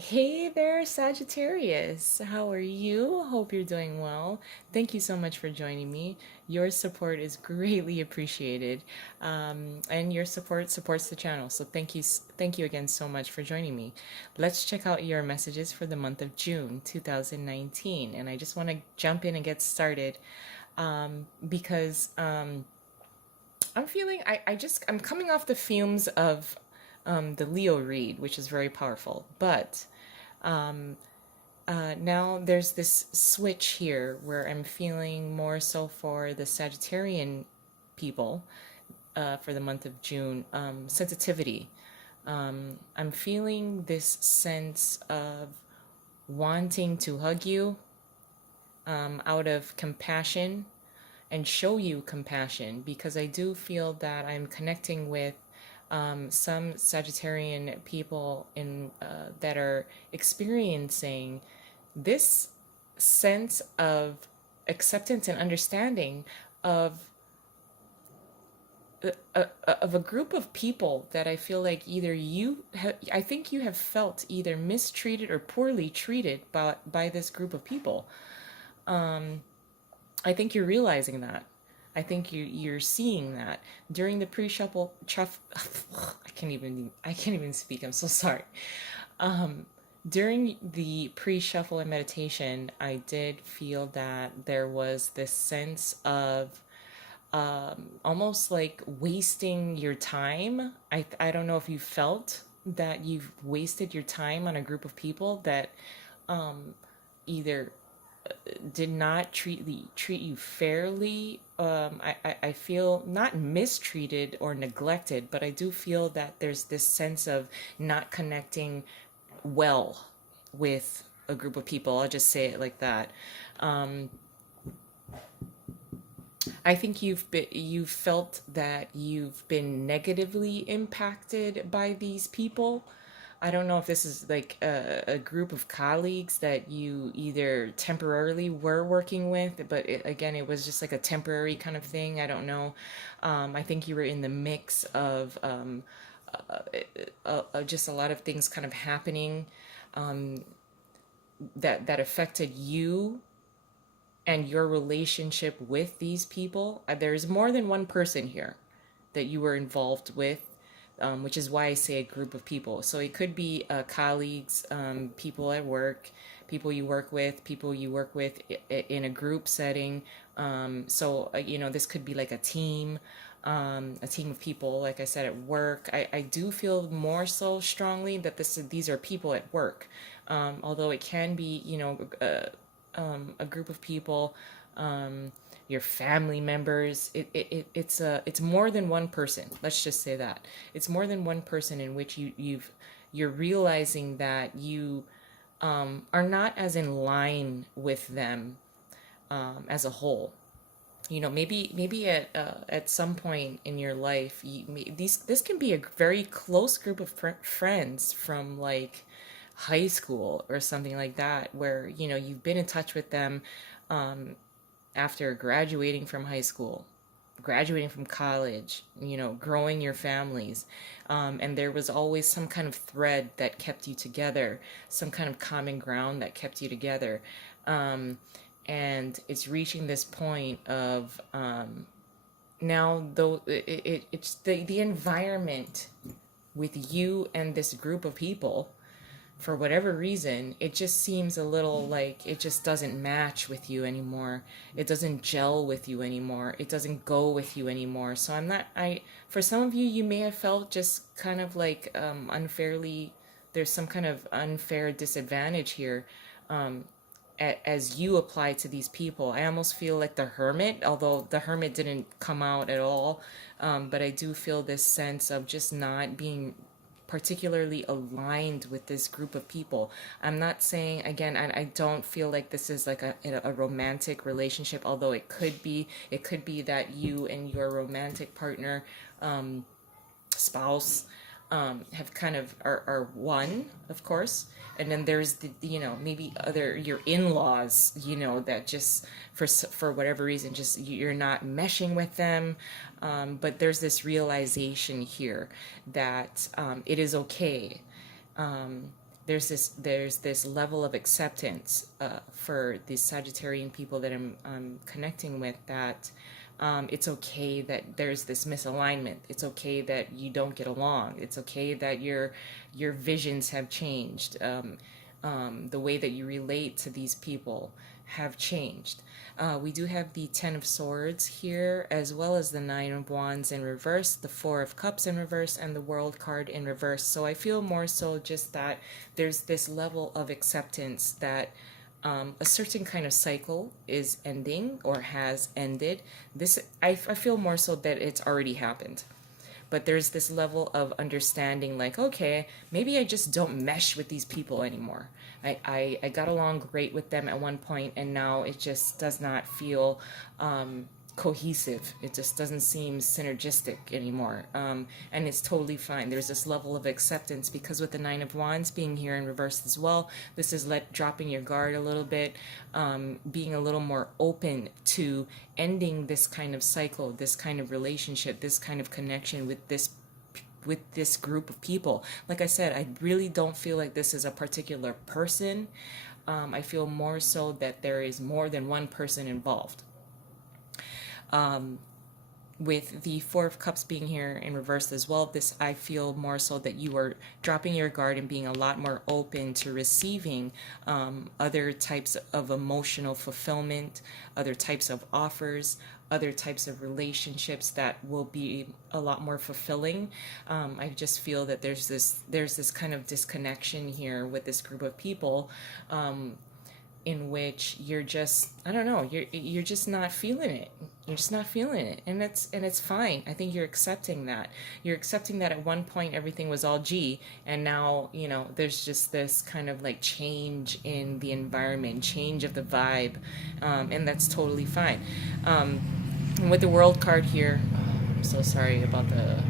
Hey there, Sagittarius. How are you? Hope you're doing well. Thank you so much for joining me. Your support is greatly appreciated, and your support supports the channel. So thank you again so much for joining me. Let's check out your messages for the month of June 2019, and I just want to jump in and get started because I'm feeling I'm coming off the fumes of the Leo read, which is very powerful, but now there's this switch here where I'm feeling more so for the Sagittarian people for the month of June, sensitivity. I'm feeling this sense of wanting to hug you out of compassion and show you compassion because I do feel that I'm connecting with some Sagittarian people that are experiencing this sense of acceptance and understanding of of a group of people that I feel like I think you have felt either mistreated or poorly treated by this group of people. I think you're realizing that. I think you're seeing that during the pre-shuffle. I can't even speak. I'm so sorry. During the pre-shuffle and meditation, I did feel that there was this sense of almost like wasting your time. I don't know if you felt that you've wasted your time on a group of people that either did not treat you fairly. I feel not mistreated or neglected, but I do feel that there's this sense of not connecting well with a group of people. I'll just say it like that. I think you've felt that you've been negatively impacted by these people. I don't know if this is like a group of colleagues that you either temporarily were working with, but again, it was just like a temporary kind of thing. I don't know. I think you were in the mix of just a lot of things kind of happening that affected you and your relationship with these people. There's more than one person here that you were involved with, which is why I say a group of people. So it could be colleagues, people at work, people you work with in a group setting. This could be like a team of people, like I said, at work. I do feel more so strongly that these are people at work, although it can be, a group of people, your family members. It's more than one person. Let's just say that it's more than one person in which you're realizing that you are not as in line with them as a whole. Maybe at some point in your life, this can be a very close group of friends from like high school or something like that, where you've been in touch with them after graduating from high school, graduating from college, growing your families. And there was always some kind of thread that kept you together, some kind of common ground that kept you together. And it's reaching this point of now, though, it's the environment with you and this group of people. For whatever reason, it just seems a little like it just doesn't match with you anymore. It doesn't gel with you anymore. It doesn't go with you anymore. So for some of you, you may have felt just kind of like unfairly, there's some kind of unfair disadvantage here as you apply to these people. I almost feel like the hermit, although the hermit didn't come out at all. But I do feel this sense of just not being particularly aligned with this group of people. I'm not saying, again, I don't feel like this is like a romantic relationship, although it could be that you and your romantic partner, spouse, have kind of are one, of course. And then there's maybe your in-laws, that just for whatever reason, just you're not meshing with them. But there's this realization here that it is okay. there's this level of acceptance for the Sagittarian people that I'm connecting with, that it's okay that there's this misalignment. It's okay that you don't get along. It's okay that your visions have changed. The way that you relate to these people have changed. We do have the Ten of Swords here, as well as the Nine of Wands in reverse, the Four of Cups in reverse, and the World card in reverse. So I feel more so just that there's this level of acceptance that a certain kind of cycle is ending or has ended. I feel more so that it's already happened. But there's this level of understanding, like, okay, maybe I just don't mesh with these people anymore. I got along great with them at one point, and now it just does not feel cohesive. It just doesn't seem synergistic anymore. And it's totally fine. There's this level of acceptance because with the Nine of Wands being here in reverse as well, this is dropping your guard a little bit, being a little more open to ending this kind of cycle, this kind of relationship, this kind of connection with this group of people. Like I said, I really don't feel like this is a particular person. I feel more so that there is more than one person involved. With the Four of Cups being here in reverse as well, this, I feel more so that you are dropping your guard and being a lot more open to receiving other types of emotional fulfillment, other types of offers, other types of relationships that will be a lot more fulfilling. I just feel that there's this kind of disconnection here with this group of people, in which you're just, I don't know, you're just not feeling it. You're just not feeling it, and it's fine. I think you're accepting that. You're accepting that at one point everything was all G, and now, there's just this kind of like change in the environment, change of the vibe, and that's totally fine. And with the World card here, I'm so sorry about the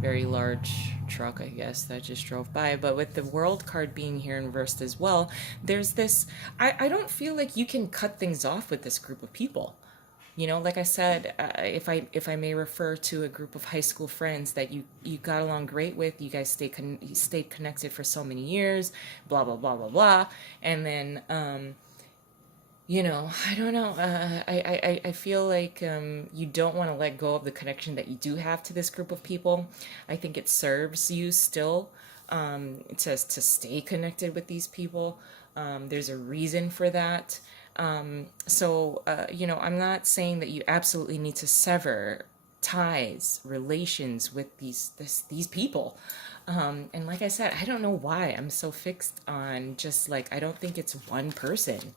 very large truck, I guess, that just drove by. But with the World card being here in reversed as well, there's this, I don't feel like you can cut things off with this group of people. Like I said, if I may refer to a group of high school friends that you got along great with, you guys stayed connected for so many years, blah blah blah blah blah, and then I don't know. I feel like you don't want to let go of the connection that you do have to this group of people. I think it serves you still to stay connected with these people. There's a reason for that. So I'm not saying that you absolutely need to sever ties, relations with these people. And like I said, I don't know why I'm so fixed on just like, I don't think it's one person.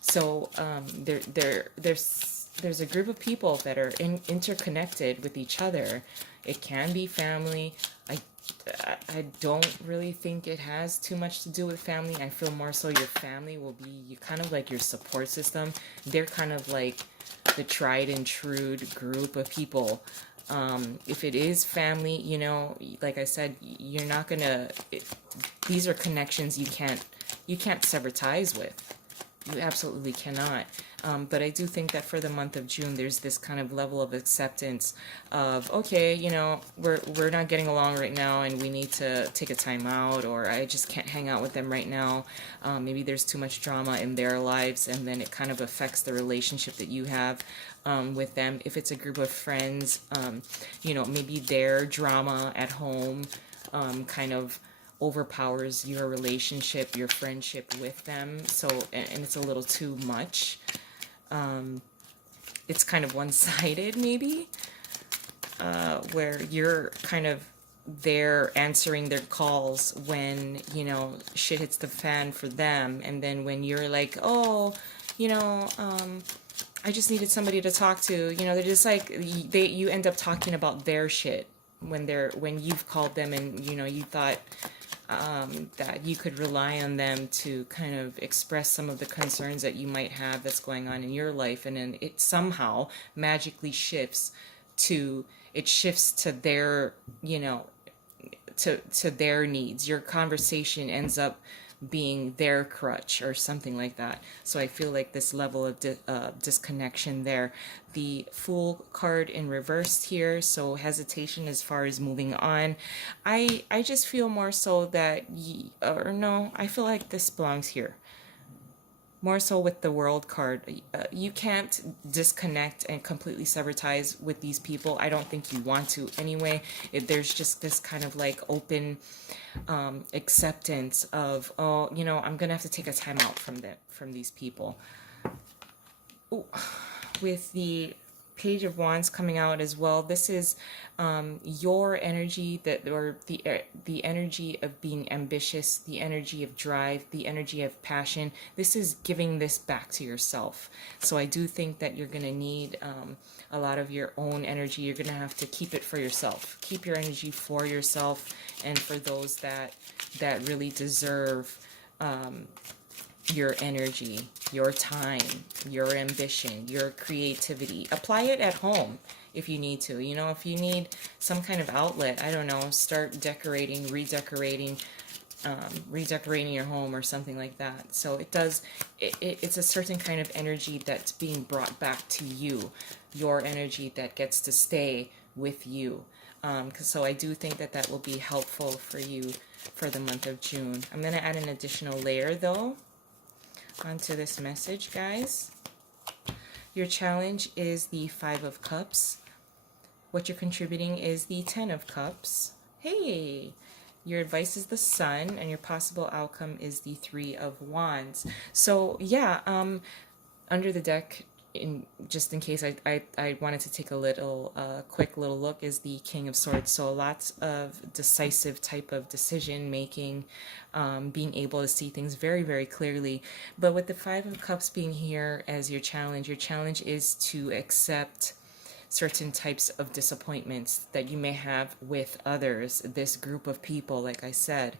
So there's a group of people that are interconnected with each other. It can be family. I don't really think it has too much to do with family. I feel more so your family will be kind of like your support system. They're kind of like the tried and true group of people. If it is family, like I said, you're not gonna. These are connections you can't sever ties with. You absolutely cannot. But I do think that for the month of June, there's this kind of level of acceptance of, okay, we're not getting along right now and we need to take a time out, or I just can't hang out with them right now. Maybe there's too much drama in their lives, and then it kind of affects the relationship that you have with them. If it's a group of friends, maybe their drama at home kind of overpowers your relationship, your friendship with them. So, and it's a little too much. It's kind of one-sided, maybe, where you're kind of there answering their calls when, shit hits the fan for them. And then when you're like, oh, I just needed somebody to talk to, they're just like, you end up talking about their shit when you've called them and, you thought, that you could rely on them to kind of express some of the concerns that you might have that's going on in your life, and then it somehow magically shifts to their, to their needs. Your conversation ends up being their crutch or something like that. So I feel like this level of disconnection there. The Fool card in reverse here, so hesitation as far as moving on. I just feel more so that, or no, I feel like this belongs here. More so with the World card. You can't disconnect and completely sever ties with these people. I don't think you want to anyway. There's just this kind of like open acceptance of, oh, you know, I'm gonna have to take a time out from these people. Ooh. With the Page of Wands coming out as well, this is your energy, or the energy of being ambitious, the energy of drive, the energy of passion. This is giving this back to yourself. So I do think that you're going to need a lot of your own energy. You're going to have to keep it for yourself. Keep your energy for yourself, and for those that really deserve your energy, your time, your ambition, your creativity. Apply it at home if you need to. You know, if you need some kind of outlet, I don't know, start decorating, redecorating your home or something like that. So it does, it's a certain kind of energy that's being brought back to you, your energy that gets to stay with you. So I do think that that will be helpful for you for the month of June. I'm going to add an additional layer though onto this message, guys. Your challenge is the Five of Cups. What you're contributing is the Ten of Cups. Hey! Your advice is the Sun, and your possible outcome is the Three of Wands. So yeah, under the deck, just in case I wanted to take a little quick little look, is the King of Swords. So lots of decisive type of decision making, being able to see things very, very clearly. But with the Five of Cups being here as your challenge is to accept certain types of disappointments that you may have with others, this group of people. Like I said,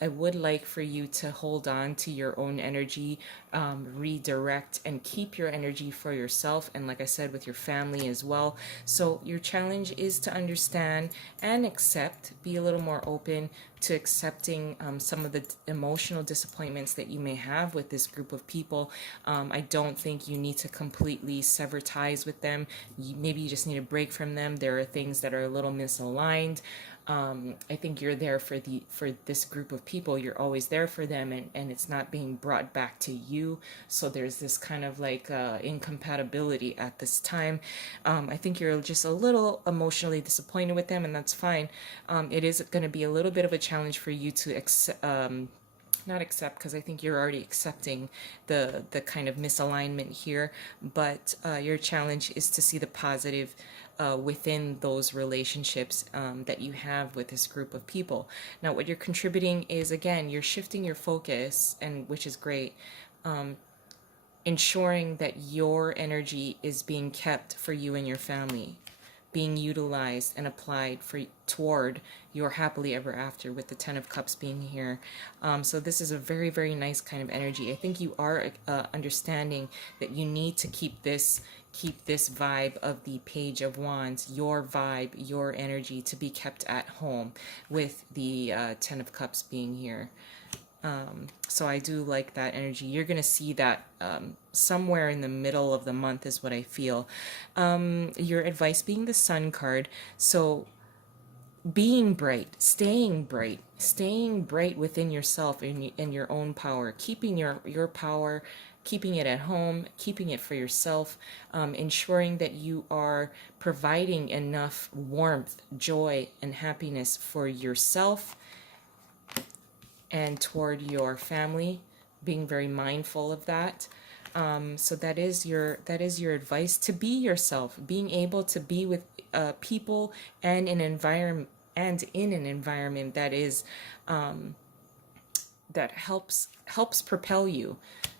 I would like for you to hold on to your own energy, redirect and keep your energy for yourself, and like I said, with your family as well. So your challenge is to understand and accept, be a little more open to accepting some of the emotional disappointments that you may have with this group of people. I don't think you need to completely sever ties with them. Maybe you just need a break from them. There are things that are a little misaligned. I think you're there for this group of people. You're always there for them, and it's not being brought back to you. So there's this kind of like incompatibility at this time. I think you're just a little emotionally disappointed with them, and that's fine. It is going to be a little bit of a challenge for you to not accept, because I think you're already accepting the kind of misalignment here, but your challenge is to see the positive within those relationships that you have with this group of people. Now what you're contributing is, again, you're shifting your focus, and which is great, ensuring that your energy is being kept for you and your family, being utilized and applied toward your happily ever after, with the Ten of Cups being here. So this is a very, very nice kind of energy. I think you are understanding that you need to keep this vibe of the Page of Wands, your vibe, your energy, to be kept at home, with the Ten of Cups being here. So I do like that energy. You're going to see that somewhere in the middle of the month is what I feel. Your advice being the Sun card. So being bright, staying bright within yourself and your own power, keeping your power, keeping it at home, keeping it for yourself, ensuring that you are providing enough warmth, joy, and happiness for yourself and toward your family, being very mindful of that. So that is your advice, to be yourself, being able to be with people and in an environment that is that helps propel you,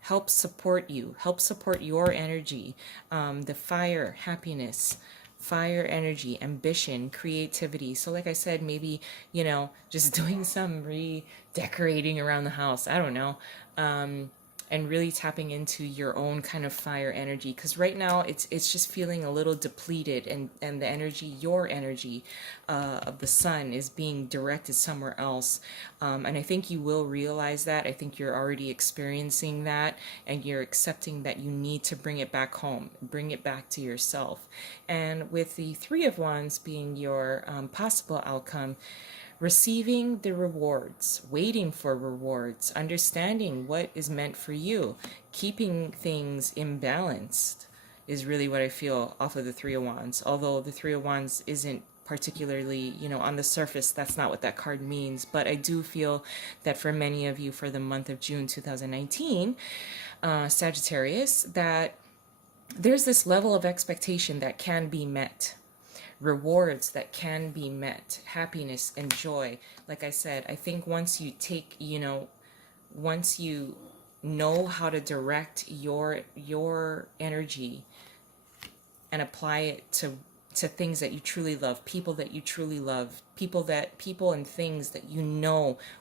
helps support you, helps support your energy, the fire, happiness, fire energy, ambition, creativity. So like I said, maybe, you know, just doing some redecorating around the house. I don't know. and really tapping into your own kind of fire energy, because right now it's just feeling a little depleted, and the energy, your energy of the sun is being directed somewhere else. And I think you will realize that. I think you're already experiencing that, and you're accepting that you need to bring it back home, bring it back to yourself. And with the Three of Wands being your possible outcome, receiving the rewards, waiting for rewards, understanding what is meant for you, keeping things imbalanced is really what I feel off of the Three of Wands. Although the Three of Wands isn't particularly, on the surface, that's not what that card means. But I do feel that for many of you, for the month of June 2019, Sagittarius, that there's this level of expectation that can be met, rewards that can be met, happiness and joy. Like I said, I think once you take, once you know how to direct your energy and apply it to things that you truly love, people that you truly love, people and things that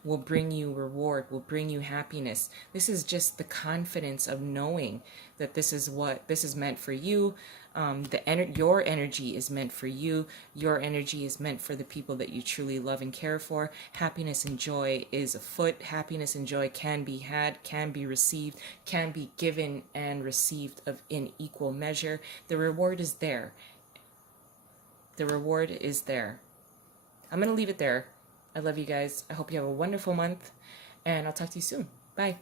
will bring you reward, will bring you happiness. This is just the confidence of knowing that this is meant for you. Your energy is meant for you. Your energy is meant for the people that you truly love and care for. Happiness and joy is afoot. Happiness and joy can be had, can be received, can be given and received in equal measure. The reward is there. The reward is there. I'm going to leave it there. I love you guys. I hope you have a wonderful month, and I'll talk to you soon. Bye.